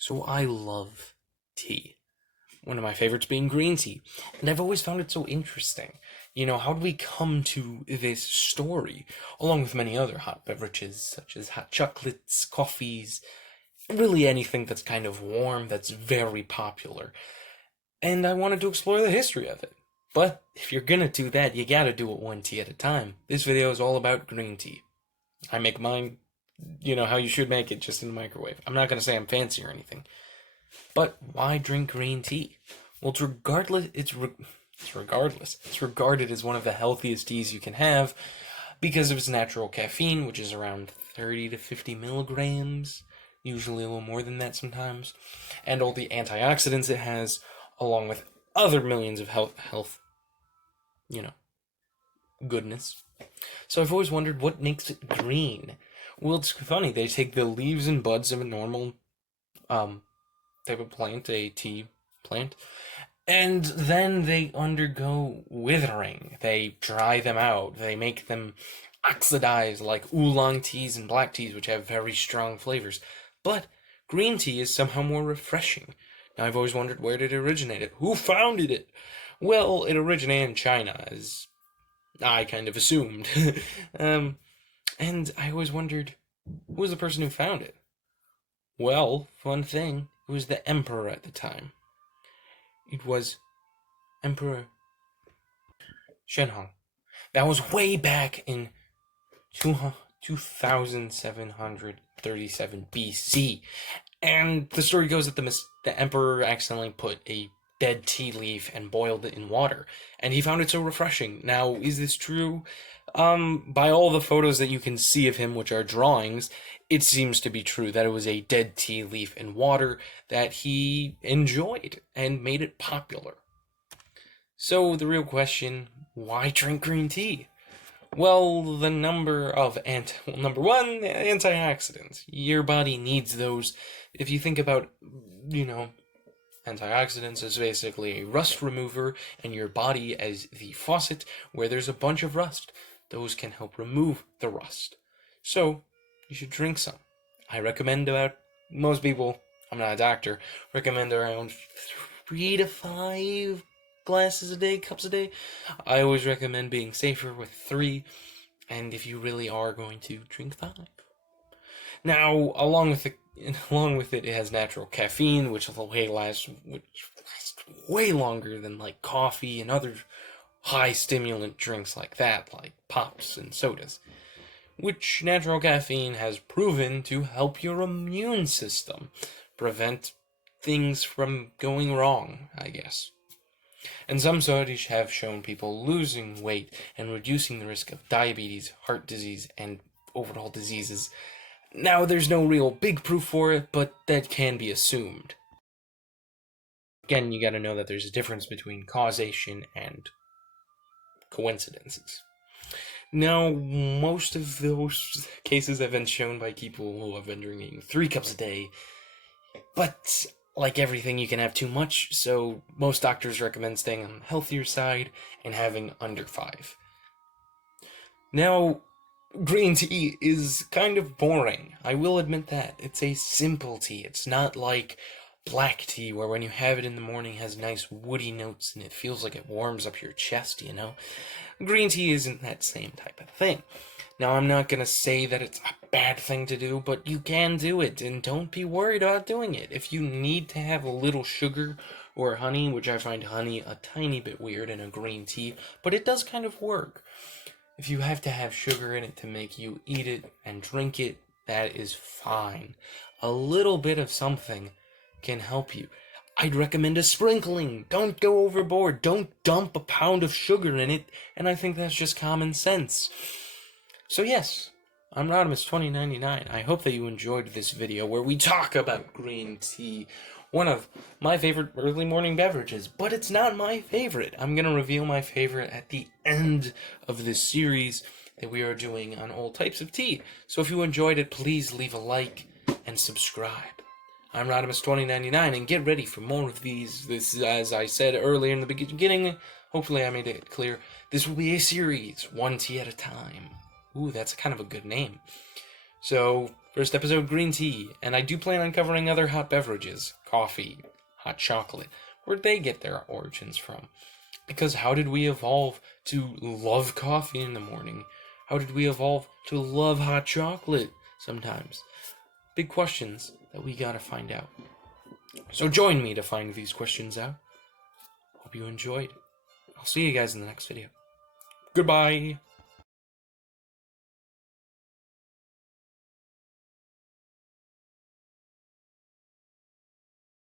So I love tea. One of my favorites being green tea. And I've always found it so interesting. How do we come to this story? Along with many other hot beverages, such as hot chocolates, coffees, really anything that's kind of warm, that's very popular. And I wanted to explore the history of it. But if you're gonna do that, you gotta do it one tea at a time. This video is all about green tea. I make mine, how you should make it, just in the microwave. I'm not gonna say I'm fancy or anything. But why drink green tea? Well, it's regarded as one of the healthiest teas you can have because of its natural caffeine, which is around 30 to 50 milligrams, usually a little more than that sometimes, and all the antioxidants it has, along with other millions of health, you know, goodness. So I've always wondered what makes it green. Well, it's funny. They take the leaves and buds of a normal type of plant, a tea plant, and then they undergo withering. They dry them out. They make them oxidize like oolong teas and black teas, which have very strong flavors. But green tea is somehow more refreshing. Now, I've always wondered, where did it originate? Who founded it? Well, it originated in China, as I kind of assumed. And I always wondered, who was the person who found it? Well, fun thing, it was the emperor at the time. It was Emperor Shenhong. That was way back in 2737 BC. And the story goes that the emperor accidentally put a dead tea leaf and boiled it in water, and he found it so refreshing. Now, is this true? By all the photos that you can see of him, which are drawings, it seems to be true that it was a dead tea leaf in water that he enjoyed and made it popular. So the real question, why drink green tea? Well, the number of number one, antioxidants. Your body needs those. If you think about, antioxidants is basically a rust remover, and your body as the faucet where there's a bunch of rust. Those can help remove the rust. So, you should drink some. I recommend most people, I'm not a doctor, recommend around 3 to 5 glasses a day, cups a day. I always recommend being safer with 3, and if you really are going to, drink 5. Now, along with it, it has natural caffeine, which lasts way longer than like coffee and other high stimulant drinks like that, like pops and sodas. Which natural caffeine has proven to help your immune system prevent things from going wrong, I guess. And some studies have shown people losing weight and reducing the risk of diabetes, heart disease, and overall diseases. Now, there's no real big proof for it, but that can be assumed. Again, you gotta know that there's a difference between causation and coincidences. Now, most of those cases have been shown by people who have been drinking 3 cups a day, but like everything, you can have too much, so most doctors recommend staying on the healthier side and having under 5. Now, green tea is kind of boring. I will admit that. It's a simple tea. It's not like black tea, where when you have it in the morning, it has nice woody notes and it feels like it warms up your chest, Green tea isn't that same type of thing. Now, I'm not going to say that it's a bad thing to do, but you can do it, and don't be worried about doing it. If you need to have a little sugar or honey, which I find honey a tiny bit weird in a green tea, but it does kind of work. If you have to have sugar in it to make you eat it and drink it, that is fine. A little bit of something can help you. I'd recommend a sprinkling. Don't go overboard. Don't dump a pound of sugar in it, and I think that's just common sense. So yes, I'm Rodimus2099. I hope that you enjoyed this video where we talk about green tea, one of my favorite early morning beverages, but it's not my favorite. I'm going to reveal my favorite at the end of this series that we are doing on all types of tea. So if you enjoyed it, please leave a like and subscribe. I'm Rodimus2099, and get ready for more of these. This, as I said earlier in the beginning, hopefully I made it clear, this will be a series, one tea at a time. Ooh, that's kind of a good name. So, first episode, green tea. And I do plan on covering other hot beverages. Coffee, hot chocolate. Where'd they get their origins from? Because how did we evolve to love coffee in the morning? How did we evolve to love hot chocolate sometimes? Big questions that we gotta find out. So join me to find these questions out. Hope you enjoyed. I'll see you guys in the next video. Goodbye.